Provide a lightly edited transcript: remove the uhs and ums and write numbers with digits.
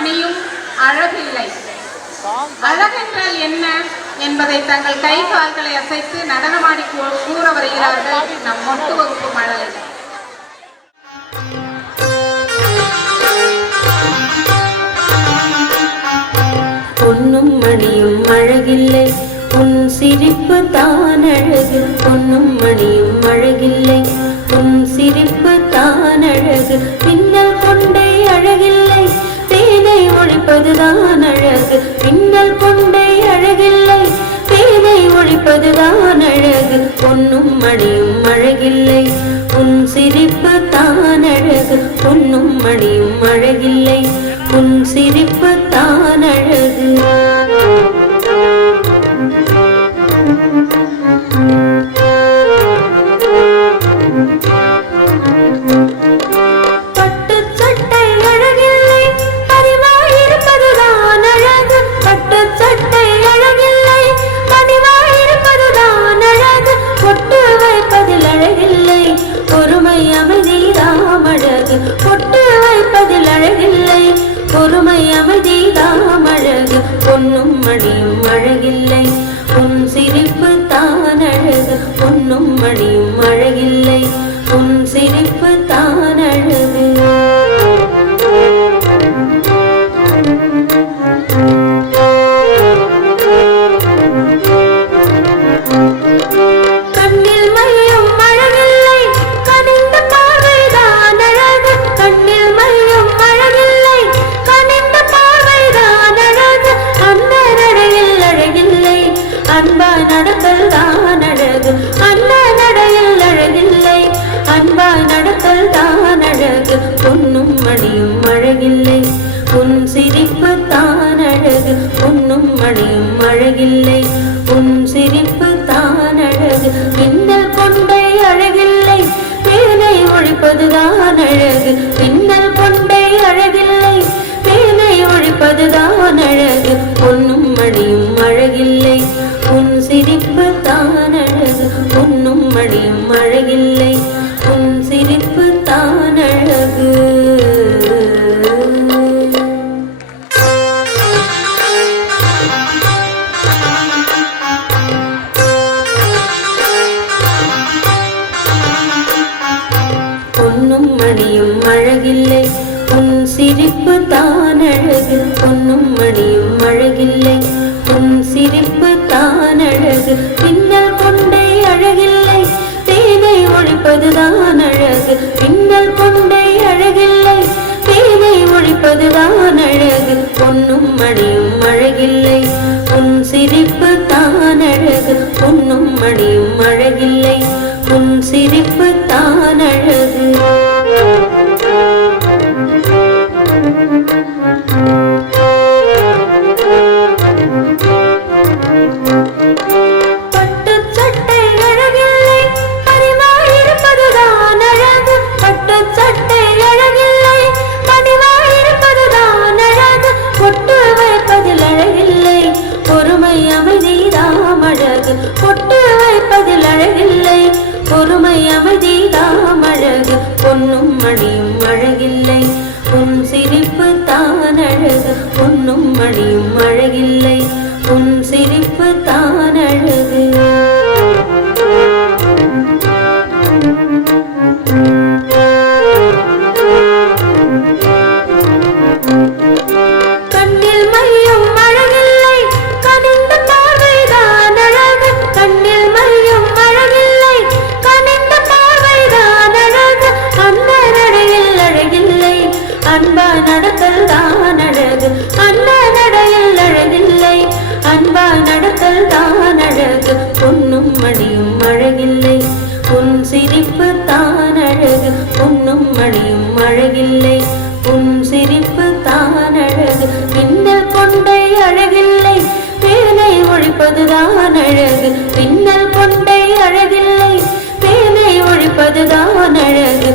மணியும் அழகில்லை. அழகென்றால் என்ன என்பதை தங்கள் கை கால்களை அசைத்து நடனமாடி கூற வருகிறார்கள் நம் மொட்டு வகுப்பு மழலை. பொன்னும் மணியும் அழகில்லை, உன் சிரிப்பு தான் அழகு. பொன்னும் மணியும் அழகில்லை, உன் சிரிப்பு தான் அழகு. பின்னல் கொண்டே அழகில்லை, தேனை ஒழிப்பதுதான் அழகு. பின்னல் கொண்டே அழகில்லை, தேனை ஒழிப்பதுதான் அழகு. பொன்னும் மணியும் அழகில்லை, உன் சிரிப்பு தான் அழகு. பொன்னும் மணியும் அழகில்லை, உன் சிரிப்பு தான் அழகு. பொறுமை அமைதிதாம் அழகு. பொன்னும் மணியும் அழகில்லை, உன் சிரிப்பு தான் அழகு. பொன்னும் மணியும் அழகில்லை, உன் சிரிப்பு தான் அழகு. அன்பாய் நடத்தல் தான் அழகு, அண்ண நடையில் அழகில்லை. அன்பாய் நடத்தல் தான் அழகு. பொன்னும் மணியும் அழகில்லை, உன் சிரிப்பு தான் அழகு. பொன்னும் மணியும் அழகில்லை, உன் சிரிப்பு தான் அழகு. பின்னல் கொண்டே அழகில்லை, பேனை ஒழிப்பதுதான் அழகு. பின்னல் கொண்டே அழகில்லை, பேனை ஒழிப்பதுதான் அழகு. பொன்னும் மணியும் அழகில்லை, உன் சிரிப்பு தான் அழகு. பொன்னும் மணியும் அழகில்லை, உன் சிரிப்பு தான் அழகு. பொன்னும் மணியும் அழகில்லை, உன் சிரிப்பு தான் அழகு. பொன்னும் மணியும் அழகில்லை, உன் சிரிப்பு தான் அழகு. பின்னல் கொண்டே அழகில்லை, தேனை ஒழிப்பதுதான் அழகு. பின்னல் கொண்டே அழகில்லை, தேனை ஒழிப்பதுதான் அழகு. பொன்னும் மணியும் அழகில்லை, உன் சிரிப்பு தான் அழகு. பொன்னும் மணியும் அழகில்லை, உன் சிரிப்பு தான் அழகு. பொட்டு வைப்பதில் அழகில்லை, பொறுமை அமைதிதாம் அழகு. பொன்னும் மணியும் அழகில்லை, உன் சிரிப்பு தான் அழகு. பொன்னும் மணியும் அழகில்லை, உன் சிரிப்பு தான் அழகு. அன்பாய் நடத்தல் தான் அழகு, அண்ண நடையில் அழகில்லை. அன்பாய் நடத்தல் தான் அழகு. பொன்னும் மணியும் அழகில்லை, உன் சிரிப்பு தான் அழகு. பொன்னும் மணியும் அழகில்லை, உன் சிரிப்பு தான் அழகு. பின்னல் கொண்டே அழகில்லை, பேனை ஒழிப்பதுதான் அழகு. பின்னல் கொண்டே அழகில்லை, பேனை ஒழிப்பதுதான் அழகு.